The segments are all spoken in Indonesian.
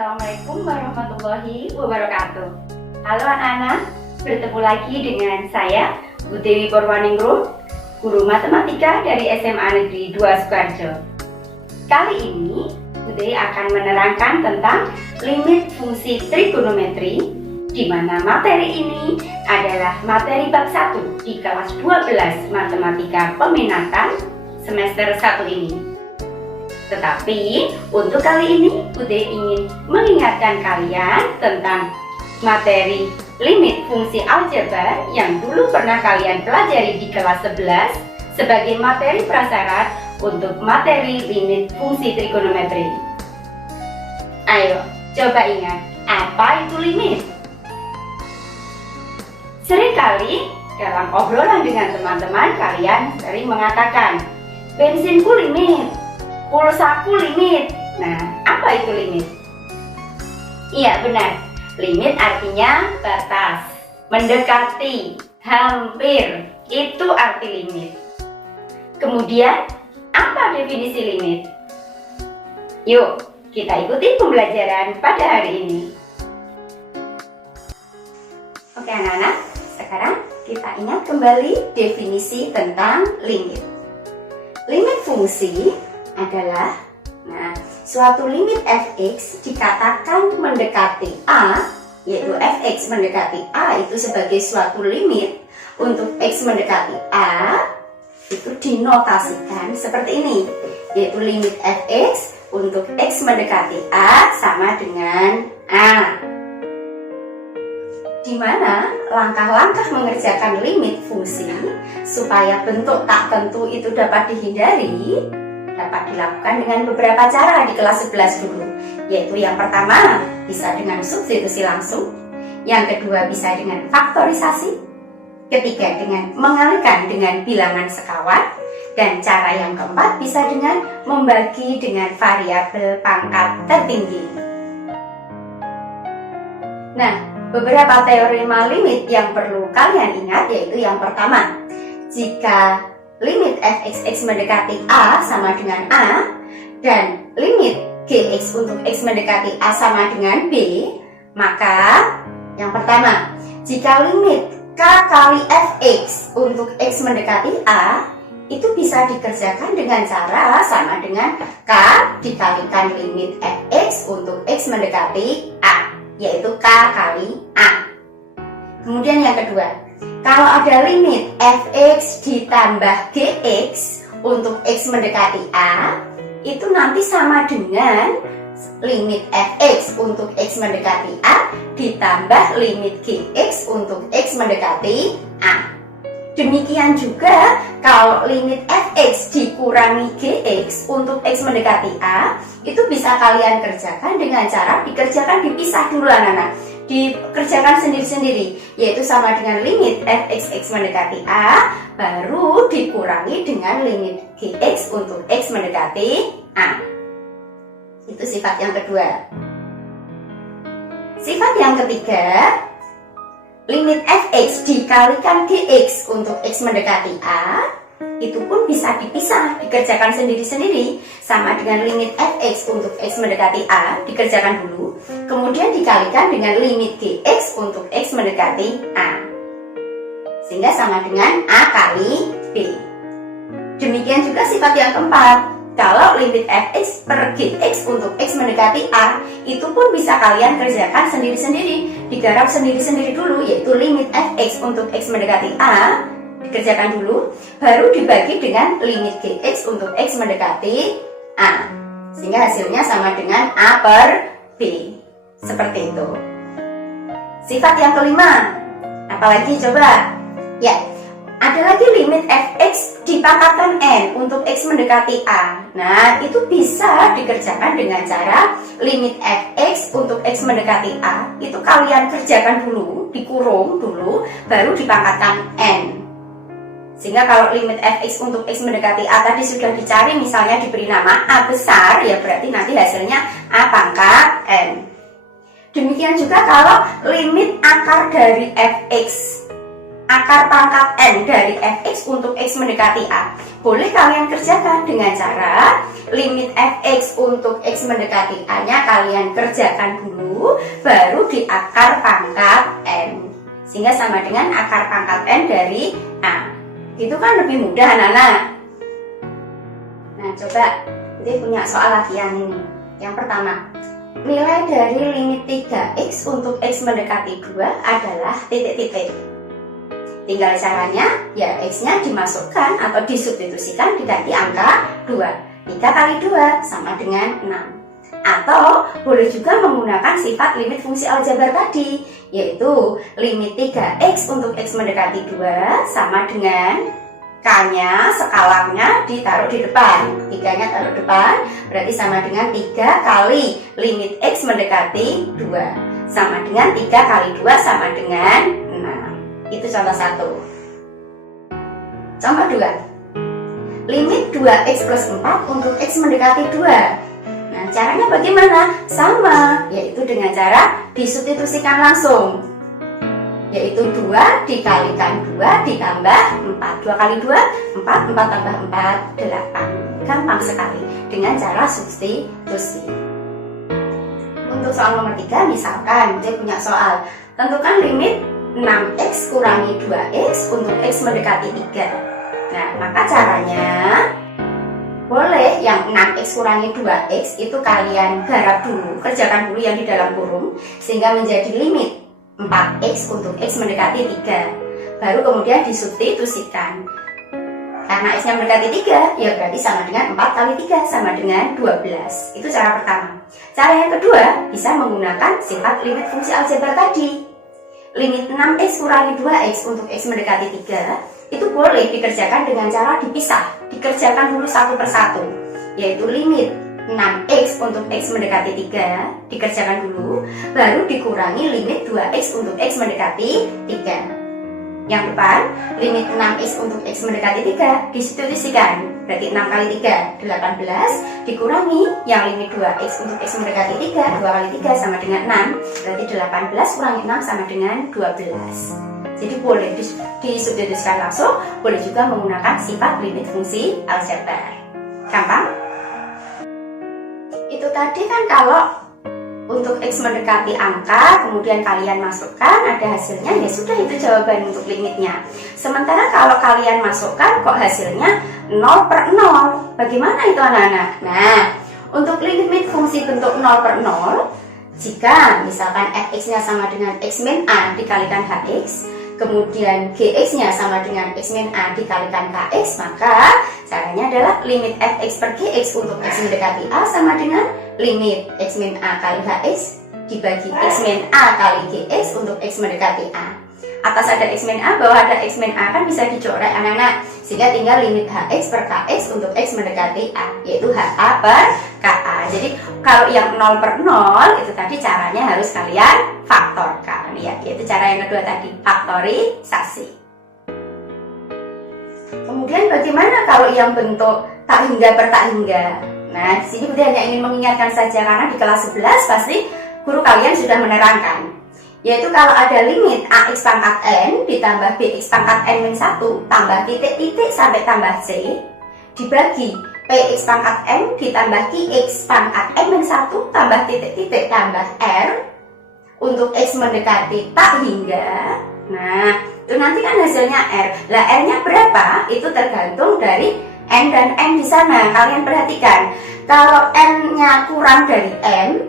Assalamualaikum warahmatullahi wabarakatuh. Halo anak-anak, bertemu lagi dengan saya Bu Dewi Purwaningrum, guru matematika dari SMA Negeri 2 Sukoharjo. Kali ini Bu Dewi akan menerangkan tentang limit fungsi trigonometri, di mana materi ini adalah materi bab 1 di kelas 12 matematika peminatan semester 1 ini. Tetapi untuk kali ini Bude ingin mengingatkan kalian tentang materi limit fungsi aljabar yang dulu pernah kalian pelajari di kelas 11 sebagai materi prasyarat untuk materi limit fungsi trigonometri. Ayo, coba ingat, apa itu limit? Seringkali dalam obrolan dengan teman-teman kalian sering mengatakan, bensinku limit, pulsaku limit. Nah, apa itu limit? Iya, benar. Limit artinya batas, mendekati, hampir. Itu arti limit. Kemudian, apa definisi limit? Yuk, kita ikuti pembelajaran pada hari ini. Oke anak-anak, sekarang kita ingat kembali definisi tentang limit. Limit fungsi adalah suatu limit fx dikatakan mendekati a, yaitu fx mendekati a itu sebagai suatu limit. Untuk x mendekati a itu dinotasikan seperti ini, yaitu limit fx untuk x mendekati a sama dengan a, di mana langkah-langkah mengerjakan limit fungsi supaya bentuk tak tentu itu dapat dihindari dapat dilakukan dengan beberapa cara di kelas 11 dulu, yaitu yang pertama bisa dengan substitusi langsung, yang kedua bisa dengan faktorisasi, ketiga dengan mengalihkan dengan bilangan sekawan, dan cara yang keempat bisa dengan membagi dengan variabel pangkat tertinggi. Nah, beberapa teorema limit yang perlu kalian ingat yaitu yang pertama, jika limit fx mendekati a sama dengan a dan limit gx untuk x mendekati a sama dengan b, maka yang pertama, jika limit k kali fx untuk x mendekati a itu bisa dikerjakan dengan cara sama dengan k dikalikan limit fx untuk x mendekati a, yaitu k kali a. Kemudian yang kedua, kalau ada limit fx ditambah gx untuk x mendekati a, itu nanti sama dengan limit fx untuk x mendekati a ditambah limit gx untuk x mendekati a. Demikian juga kalau limit fx dikurangi gx untuk x mendekati a, itu bisa kalian kerjakan dengan cara dikerjakan dipisah dulu anak-anak, dikerjakan sendiri-sendiri, yaitu sama dengan limit fx mendekati a baru dikurangi dengan limit gx untuk x mendekati a. Itu sifat yang kedua. Sifat yang ketiga, limit fx dikalikan gx untuk x mendekati a itu pun bisa dipisah, dikerjakan sendiri-sendiri, sama dengan limit fx untuk x mendekati a dikerjakan dulu, kemudian dikalikan dengan limit gx untuk x mendekati a, sehingga sama dengan a kali b. Demikian juga sifat yang keempat, kalau limit fx per gx untuk x mendekati a itu pun bisa kalian kerjakan sendiri-sendiri, digarap sendiri-sendiri dulu, yaitu limit fx untuk x mendekati a dikerjakan dulu, baru dibagi dengan limit gx untuk x mendekati a, sehingga hasilnya sama dengan a per b. Seperti itu. Sifat yang kelima, apalagi coba? Ya, ada lagi limit fx dipangkatkan n untuk x mendekati a. Nah, itu bisa dikerjakan dengan cara limit fx untuk x mendekati a itu kalian kerjakan dulu, dikurung dulu, baru dipangkatkan n. Sehingga kalau limit fx untuk x mendekati a tadi sudah dicari, misalnya diberi nama a besar, ya berarti nanti hasilnya a pangkat n. Demikian juga kalau limit akar dari fx akar pangkat N dari fx untuk x mendekati A. Boleh kalian kerjakan dengan cara limit fx untuk x mendekati A nya kalian kerjakan dulu, baru di akar pangkat N, sehingga sama dengan akar pangkat N dari A. Itu kan lebih mudah anak-anak. Nah coba kita punya soal latihan ini. Yang pertama, nilai dari limit 3x untuk x mendekati 2 adalah titik-titik. Tinggal caranya, ya x-nya dimasukkan atau disubstitusikan diganti angka 2. 3 kali 2 sama dengan 6. Atau boleh juga menggunakan sifat limit fungsi aljabar tadi, yaitu limit 3x untuk x mendekati 2 sama dengan k-nya, skalangnya ditaruh di depan. 3-nya taruh depan, berarti sama dengan 3 kali limit x mendekati 2. Sama dengan 3 kali 2 sama dengan 6. Itu contoh 1. Contoh 2. Limit 2x plus 4 untuk x mendekati 2. Nah, caranya bagaimana? Sama, yaitu dengan cara disubstitusikan langsung. Yaitu 2 dikalikan 2 ditambah 4. 2 kali 2, 4. 4 tambah 4, 8. Gampang sekali dengan cara substitusi. Untuk soal nomor 3, misalkan dia punya soal, tentukan limit 6x kurangi 2x untuk x mendekati 3. Nah, maka caranya boleh yang 6x kurangi 2x itu kalian garap dulu, kerjakan dulu yang di dalam kurung, sehingga menjadi limit 4x untuk x mendekati 3. Baru kemudian disubstitusikan. Karena x-nya mendekati 3, ya berarti sama dengan 4 kali 3 sama dengan 12. Itu cara pertama. Cara yang kedua, bisa menggunakan sifat limit fungsi aljabar tadi. Limit 6x kurangi 2x untuk x mendekati 3 itu boleh dikerjakan dengan cara dipisah. Dikerjakan dulu satu persatu, yaitu limit 6x untuk x mendekati 3 dikerjakan dulu, baru dikurangi limit 2x untuk x mendekati 3. Yang depan, limit 6x untuk x mendekati 3 disubstitusikan, berarti 6 kali 3, 18, dikurangi yang limit 2x untuk x mendekati 3, 2 kali 3 sama dengan 6, berarti 18 kurangi 6 sama dengan 12. Jadi boleh disubstitusikan langsung, boleh juga menggunakan sifat limit fungsi aljabar. Gampang? Itu tadi kan kalau untuk x mendekati angka, kemudian kalian masukkan, ada hasilnya, ya sudah, itu jawaban untuk limitnya. Sementara kalau kalian masukkan kok hasilnya 0/0, bagaimana itu anak-anak? Nah, untuk limit fungsi bentuk 0/0, jika misalkan fx-nya sama dengan x min a dikalikan hx, kemudian gx-nya sama dengan x min a dikalikan kx, maka caranya adalah limit fx per gx untuk x mendekati a sama dengan limit x min a kali hx dibagi x min a kali gx untuk x mendekati a. Atas ada x min a, bawah ada x min a, kan bisa dicoret anak-anak, sehingga tinggal limit hx per kx untuk x mendekati a, yaitu ha per ka. Jadi kalau yang 0/0 itu tadi caranya harus kalian faktorkan, ya, yaitu cara yang kedua tadi, faktorisasi. Kemudian bagaimana kalau yang bentuk tak hingga per tak hingga? Nah, di sini Bunda hanya ingin mengingatkan saja, karena di kelas 11 pasti guru kalian sudah menerangkan, yaitu kalau ada limit ax pangkat n ditambah bx pangkat n min 1 tambah titik-titik sampai tambah c dibagi px pangkat m ditambah qx pangkat n min 1 tambah titik-titik tambah r untuk x mendekati tak hingga. Nah, itu nanti kan hasilnya r. Lah, r-nya berapa? Itu tergantung dari n dan m di sana. Kalian perhatikan, kalau n-nya kurang dari m,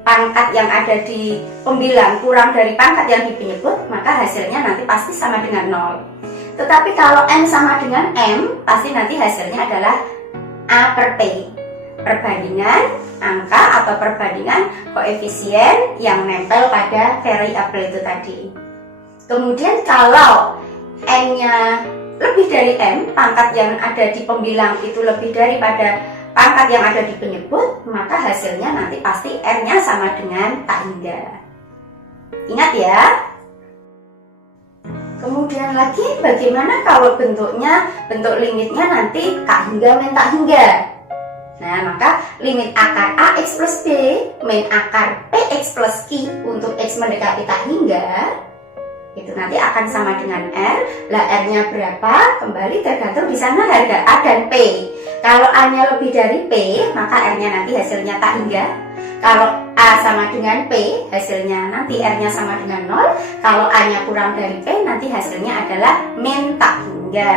pangkat yang ada di pembilang kurang dari pangkat yang di penyebut, maka hasilnya nanti pasti sama dengan 0. Tetapi kalau n sama dengan m, pasti nanti hasilnya adalah a per p, perbandingan angka atau perbandingan koefisien yang nempel pada variabel itu tadi. Kemudian kalau n-nya lebih dari m, pangkat yang ada di pembilang itu lebih daripada pangkat yang ada di penyebut, maka hasilnya nanti pasti r-nya sama dengan tak hingga. Ingat ya. Kemudian lagi, bagaimana kalau bentuk limitnya nanti tak hingga min tak hingga? Nah, maka limit akar ax plus b min akar px plus q untuk x mendekati tak hingga Itu nanti akan sama dengan R. Lah R-nya berapa? Kembali tergantung di sana harga A dan P. Kalau A-nya lebih dari P, maka R-nya nanti hasilnya tak hingga. Kalau A sama dengan P, hasilnya nanti R-nya sama dengan 0. Kalau A-nya kurang dari P, nanti hasilnya adalah min tak hingga.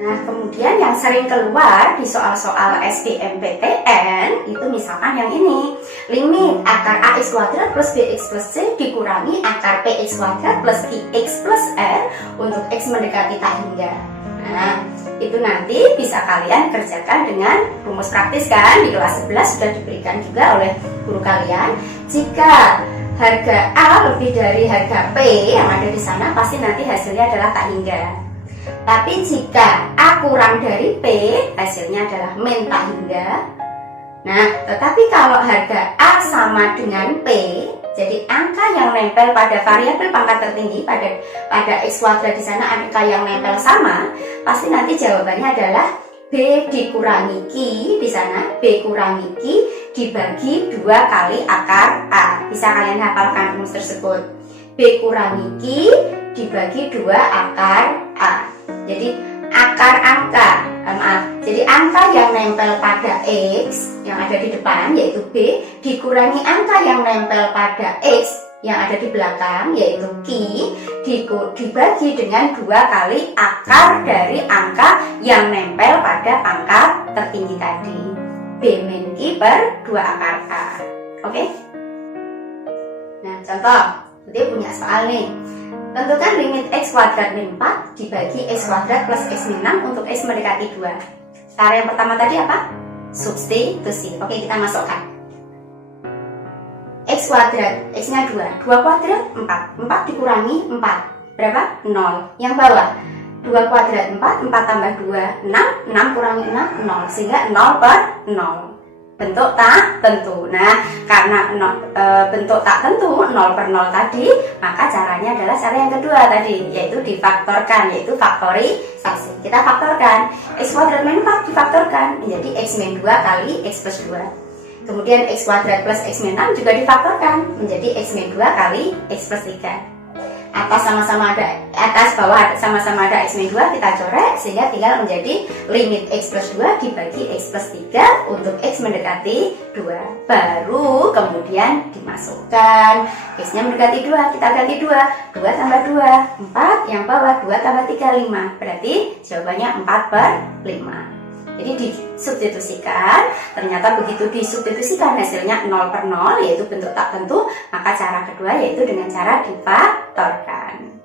Nah, kemudian yang sering keluar di soal-soal SBMPTN itu misalkan yang ini. Limit akar AX kuadrat plus BX plus C dikurangi akar PX kuadrat plus IX plus R untuk X mendekati tak hingga. Nah, itu nanti bisa kalian kerjakan dengan rumus praktis kan. Di kelas 11 sudah diberikan juga oleh guru kalian. Jika harga A lebih dari harga P yang ada di sana, pasti nanti hasilnya adalah tak hingga. Tapi jika A kurang dari P, hasilnya adalah min tak hingga. Nah, tetapi kalau harga A sama dengan P, jadi angka yang nempel pada variabel pangkat tertinggi pada X kuadrat di sana, angka yang nempel sama, pasti nanti jawabannya adalah B dikurangi Q di sana, B kurangi Q dibagi 2 kali akar A. Bisa kalian hafalkan rumus tersebut. B kurangi Q dibagi 2 akar A. Jadi jadi angka yang nempel pada X yang ada di depan yaitu B dikurangi angka yang nempel pada X yang ada di belakang yaitu Q dibagi dengan 2 kali akar dari angka yang nempel pada pangkat tertinggi tadi. B min Q per 2 akar A. Oke? Nah, contoh, dia punya soal nih. Tentukan limit X kuadrat min 4 dibagi X kuadrat plus X min 6 untuk X mendekati 2. Cara yang pertama tadi apa? Substitusi. Oke, kita masukkan. X kuadrat, X-nya 2. 2 kuadrat 4. 4 dikurangi 4. Berapa? 0. Yang bawah 2 kuadrat 4. 4 tambah 2 6. 6 kurangi 6 0. Sehingga 0 per 0. Bentuk tak tentu. Nah, karena bentuk tak tentu 0 per 0 tadi, maka caranya adalah cara yang kedua tadi, yaitu difaktorkan, yaitu faktorisasi. Kita faktorkan. X kuadrat min 4 difaktorkan menjadi X min 2 kali X plus 2. Kemudian X kuadrat plus X min 6 juga difaktorkan menjadi X min 2 kali X plus 3. Atas bawah sama-sama ada X min 2 kita coret sehingga tinggal menjadi limit X plus 2 dibagi X plus 3 untuk X mendekati 2. Baru kemudian dimasukkan X-nya mendekati 2, kita ganti 2. 2 tambah 2 4, yang bawah 2 tambah 3 5. Berarti jawabannya 4 per 5. Jadi disubstitusikan, ternyata begitu disubstitusikan hasilnya 0 per 0, yaitu bentuk tak tentu, maka cara kedua yaitu dengan cara difaktorkan.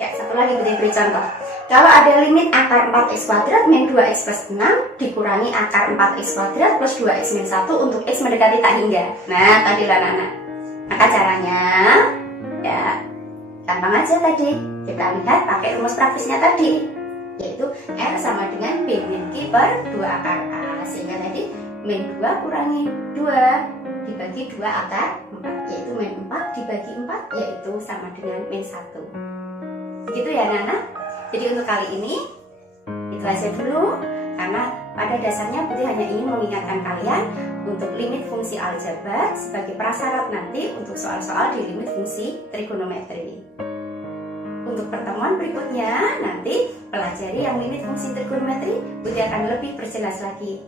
Ya, satu lagi kita beri contoh. Kalau ada limit akar 4x kuadrat min 2x plus 6 dikurangi akar 4x kuadrat plus 2x min 1 untuk x mendekati tak hingga. Nah, tadi lah anak. Maka caranya, ya gampang aja tadi. Kita lihat pakai rumus praktisnya tadi, yaitu R sama dengan B min Q per 2 akar A. Sehingga tadi min 2 kurangi 2 dibagi 2 akar 4, yaitu min 4 dibagi 4, yaitu sama dengan min 1. Begitu ya Nana. Jadi untuk kali ini itu aja dulu, karena pada dasarnya Putri hanya ingin mengingatkan kalian untuk limit fungsi aljabar sebagai prasyarat nanti untuk soal-soal di limit fungsi trigonometri. Untuk pertemuan berikutnya nanti pelajari yang limit fungsi trigonometri, Putri akan lebih perjelas lagi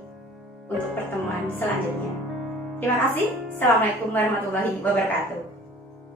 untuk pertemuan selanjutnya. Terima kasih. Assalamualaikum warahmatullahi wabarakatuh.